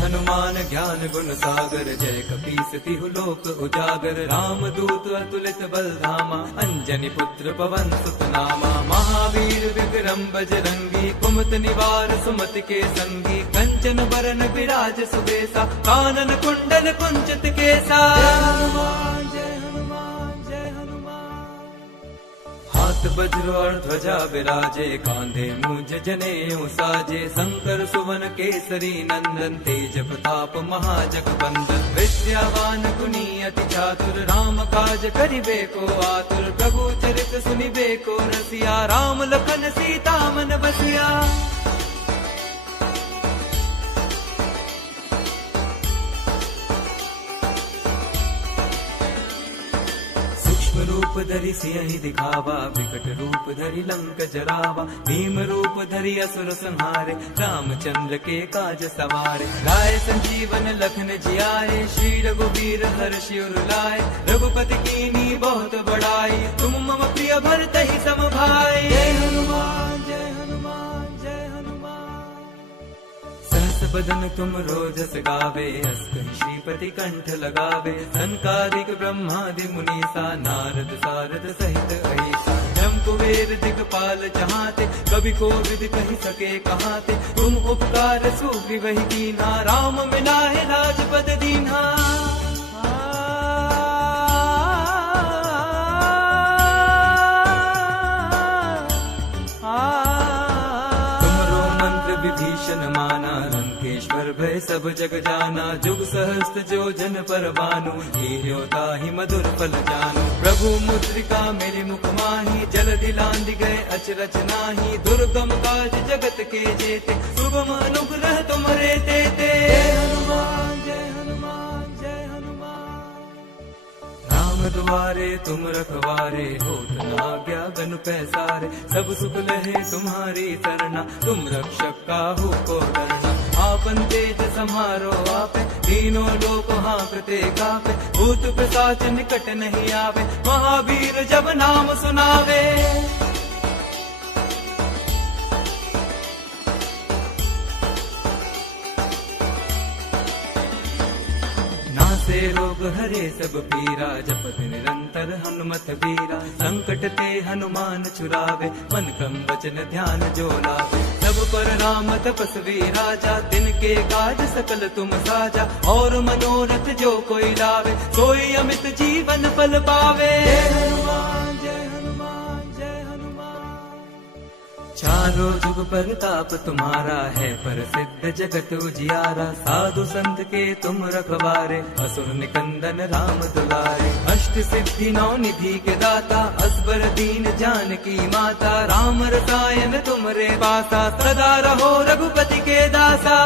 हनुमान ज्ञान गुण सागर जय कपीस तिहु लोक उजागर राम दूत अतुलित बल धामा अंजनी पुत्र पवन सुत नामा महावीर विक्रम बजरंगी कुमत निवार सुमति के संगी कंचन बरन विराज सुबेसा कानन कुंडल कुंचित केसा। हाथ वज्र और ध्वजा विराजे कांधे मूंज जनेऊ साजे शंकर सुवन केसरी नंदन तेज प्रताप महाजगबंदन विद्यावान गुणी अति चातुर राम काज करिबे को आतुर प्रभु चरित सुनिबे को रसिया राम लखन सीता मन बसिया। रूप धरि सियहि दिखावा विकट रूप धरि लंक जरावा भीम रूप धरि असुर संहारे रामचंद्र के काज सवारे लाए संजीवन लखन जियाए श्री रघुवीर हर्षि उर लाए रघुपति कीनी बहुत बड़ाई तुम मम प्रिय भरतहि सम भाई। जय हनुमान जय हनुमान जय हनुमान सहस बदन तुम रोजस गावे हस श्रीपति कंठ लगावे संकादिक ब्रह्मादि मुनीसा नारद सारद सहित अहिसा जम कुबेर दिगपाल जहाते कवि कोविद कहि सके कहाते तुम उपकार सुग्रीवहि कीन्हा राम मिलाए राजपद दीन्हा। विभीषण माना लंकेश्वर भय सब जग जाना जुग सहस्त्र जो जन पर भानु ताहि मधुर फल जानु प्रभु मुद्रिका मेरे मुख माही जल दिलांद गए अचरज नाही दुर्गम काज जगत के जेते सुगम अनुग्रह तुम्हारे देते। जय हनुमान जय हनुमान जय हनुमान राम द्वारे तुम रखवारे होत न आज्ञा गन पैसारे सब सुख लहे तुम्हारी सरना तुम रक्षक काहू को डरना आपन तेज समारो आपे तीनों लोक हाँकते कापे भूत पिशाच निकट नहीं आवे महावीर जब नाम सुनावे। से रोग हरे सब पीरा जपत निरंतर हनुमत वीरा संकट ते हनुमान छुरावे मन क्रम वचन ध्यान जो लावे सब पर राम तपस्वी राजा दिन के काज सकल तुम साजा और मनोरथ जो कोई लावे सोई अमित जीवन फल पावे। जय हनुमान जय हनुमान जय हनुमान चारों जुग परताप तुम्हारा है प्रसिद्ध जगत उजियारा साधु संत के तुम रखवारे असुर निकंदन राम दुलारे अष्ट सिद्धि नौ निधि के दाता असबर दीन जानकी माता राम रसायन तुमरे पासा सदा रहो रघुपति के दासा।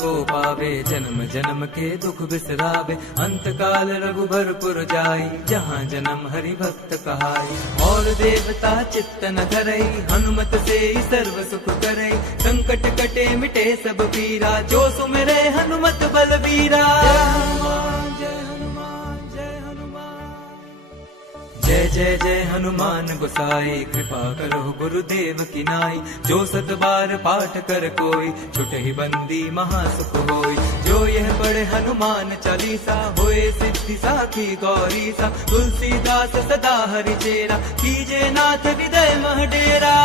को पावे जन्म जन्म के दुख बिसरावे अंत काल रघुबरपुर जाई जहाँ जन्म हरि भक्त कहाई और देवता चित्त न धरई हनुमत से सर्व सुख करई संकट कटे मिटे सब पीरा जो सुमिरे हनुमत बलबीरा। जय जय जय हनुमान गोसाई कृपा करो गुरुदेव की नाई जो सत बार पाठ कर कोई छुटहि बंदी महासुख होई जो यह पढ़े हनुमान चालीसा होए सिद्धि साखी गौरी सा तुलसीदास सदा हरि चेरा कीजे नाथ हृदय मह डेरा।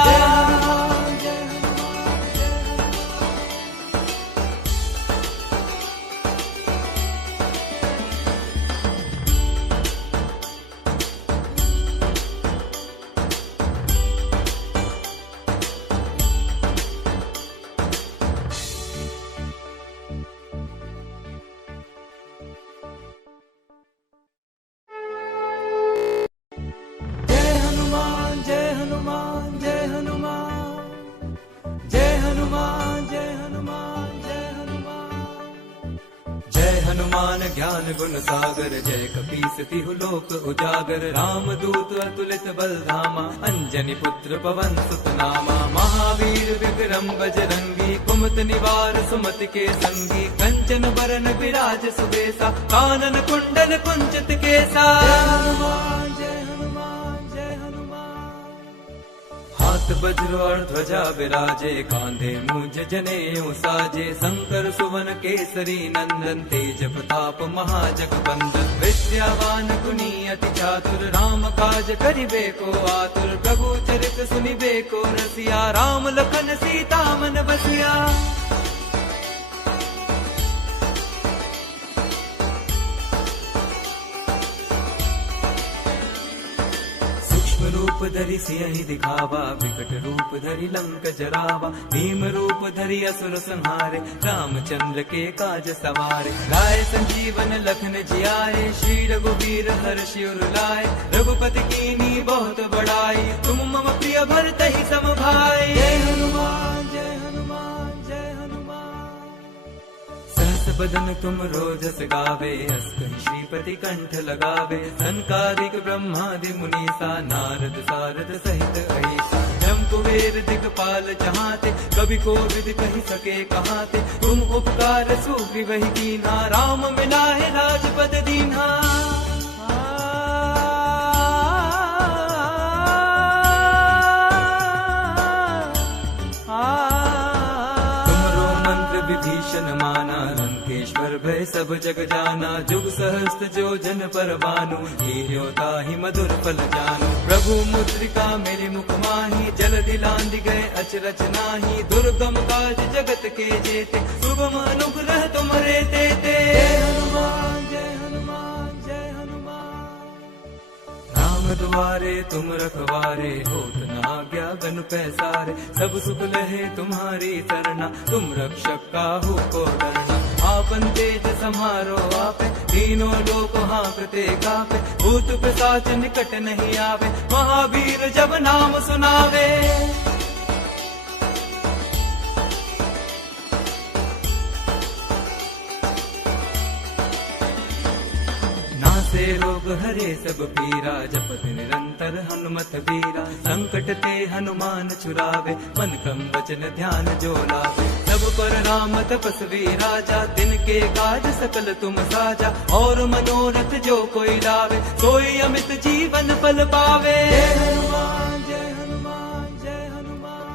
हनुमान ज्ञान गुण सागर, जय कपीस तिहु लोक उजागर। राम दूत अतुलित बल धामा, अंजनी पुत्र पवन सुत नामा। महावीर विक्रम बजरंगी, कुमत निवार सुमति के संगी। कंचन बरन विराज सुबेसा, कानन कुंडल कुंचित केसा। जय हनुमान जय हनुमान। हाथ वज्र और ध्वजा विराजे, कांधे मुझ जनेऊ साजे। शंकर सुवन केसरी नंदन, तेज प्रताप महाजगबंदन। विद्यावान गुणी अति चातुर, राम काज करिबे को आतुर। प्रभु चरित सुनिबे को रसिया, राम लखन सीता मन बसिया। रूप धरि सियहि दिखावा, विकट रूप धरि लंक जरावा। भीम रूप धरि असुर संहारे, रामचंद्र के काज सवारे। लाए संजीवन लखन जियाए, श्री रघुवीर हर्षि उर लाए। रघुपति कीन्ही बहुत बड़ाई, तुम मम प्रिय भरतहि सम भाई। जय हनुमान जय हनुमान जय हनुमान। सहस बदन तुम रोजस गावे, अस कहि श्रीपति कंठ लगावे। सनकादिक ब्रह्मादि मुनीसा, नारद सारद सहित अहिसा। ब्रह्म कुबेर दिक्पाल जहाते, कवि कोविद कहि सके कहाते। तुम उपकार सुग्रीवहि कीन्हा, राम मिलाए राजपद दीन्हा। विभीषण माना, लंकेश्वर भय सब जग जाना। जुग सहस्त्र जो जन पर भानु, हीरो ताहि मधुर फल जानु। प्रभु मुद्रिका मेरे मुख माही, जल दिलांदि गए अचरज नाही। दुर्गम काज जगत के जेते, सुगम अनुग्रह तुमरे तेते। जय हनुमान जय हनुमान जय हनुमान। राम द्वारे तुम रखवारे, होत न आज्ञा गन पैसारे। सब सुख लहे तुम्हारी सरना, तुम रक्षक काहू को डरना। आपन तेज समारो आपे, तीनों लोक हांकते कापे। भूत पिशाच निकट नहीं आवे, महावीर जब नाम सुनावे। से रोग हरे सब पीरा, जपत निरंतर हनुमत बीरा। संकट ते हनुमान छुरावे, मन क्रम वचन ध्यान जो लावे। सब पर राम तपस्वी राजा, दिन के काज सकल तुम साजा। और मनोरथ जो कोई लावे, सोई अमित जीवन फल पावे। जय हनुमान जय हनुमान जय हनुमान।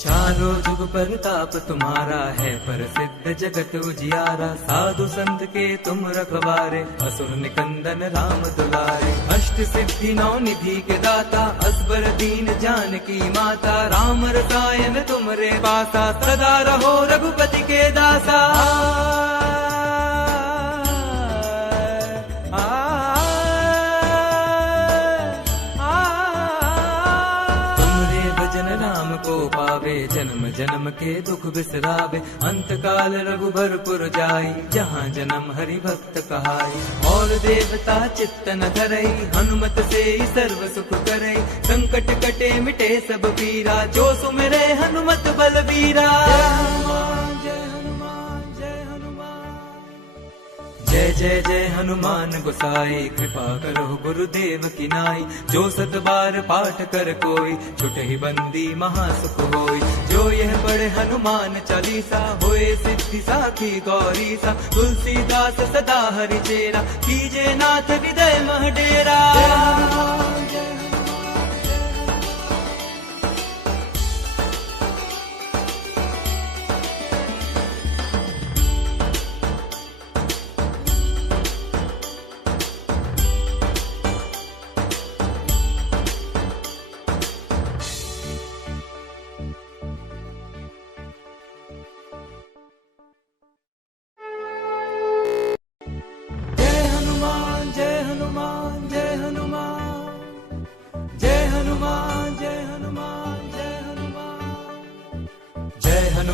चारों जुग परताप तुम्हारा है, प्रसिद्ध जगत उजियारा। साधु संत के तुम रखवारे, असुर निकंदन राम दुलारे। अष्ट सिद्धि नौ निधि के दाता, असबर दीन जानकी माता। राम रसायन तुमरे पासा, सदा रहो रघुपति के दासा। को पावे, जन्म जन्म के दुख बिसरावे। अंत काल रघुबरपुर जाई, जहाँ जन्म हरि भक्त कहाई। और देवता चित्तन धरई, हनुमत से सर्व सुख करई। संकट कटे मिटे सब पीरा, जो सुमिरे हनुमत बलबीरा। जय जय जय हनुमान गोसाई, कृपा करो गुरुदेव की नाई। जो सत बार पाठ कर कोई, छुटहि बंदी महासुख होई। जो यह पढ़े हनुमान चालीसा, होए सिद्धि साखी गौरी सा। तुलसीदास सदा हरि चेरा, कीजे नाथ हृदय मह डेरा।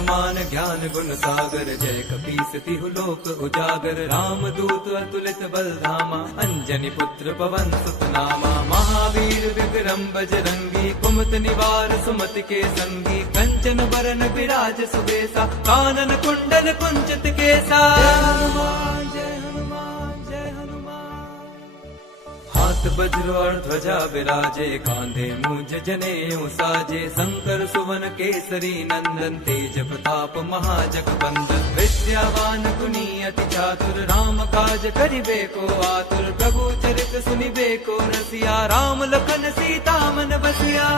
समान ज्ञान गुण सागर, जय कपीस तिहु लोक उजागर। राम दूत अतुलित बल धामा, अंजनी पुत्र पवन सुत नामा। महावीर विक्रम बजरंगी, कुमत निवार सुमति के संगी। कंचन बरन विराज सुबेसा, कानन कुंडल कुंचित केसा। जय हनुमान जय हनुमान जय हनुमान। हाथ वज्र और ध्वजा विराजे, कांधे मूंज जनेऊ साजे। शंकर सुवन केसरी नंदन, तेज प्रताप महाजगवंदन। विद्यावान गुणी अति चातुर, राम काज करिबे को आतुर। प्रभु चरित सुनिबे को रसिया, राम लखन सीता मन बसिया।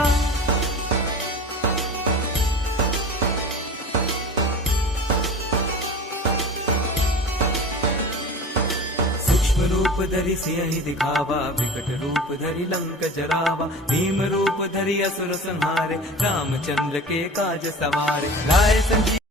रूप धरि सियहि दिखावा, विकट रूप धरि लंक जरावा। भीम रूप धरि असुर संहारे, रामचंद्र के काज सवारे। लाए संजीवनी